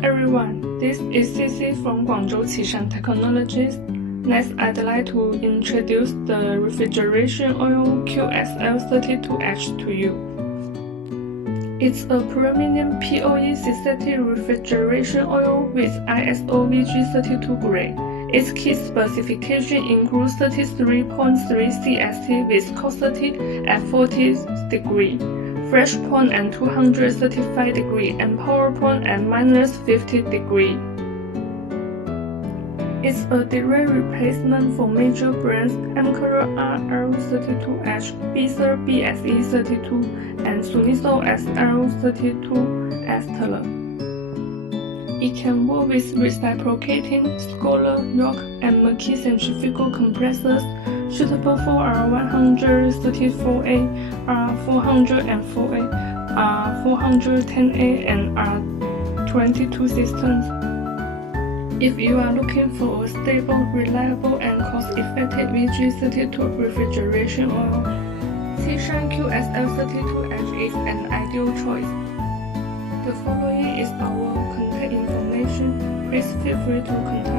Hello everyone, this is Cici from Guangzhou QISHANR Technologies. Next, I'd like to introduce the refrigeration oil QSL-32H to you. It's a premium POE synthetic refrigeration oil with ISO VG32 grade. Its key specification includes 33.3 CST viscosity at 40 degrees, fresh point at 235 degrees, and power point at -50 degrees. It's a direct replacement for major brands Emperor RL32H, Beezer BSE32, and Suniso SL32 It can work with reciprocating, Scholar, York, and McKee centrifugal compressors, suitable for R134A, R404A, R410A, and R22 systems. If you are looking for a stable, reliable, and cost-effective VG32 refrigeration oil, QISHANR QSL-32H is an ideal choice. The following is our contact information. Please feel free to contact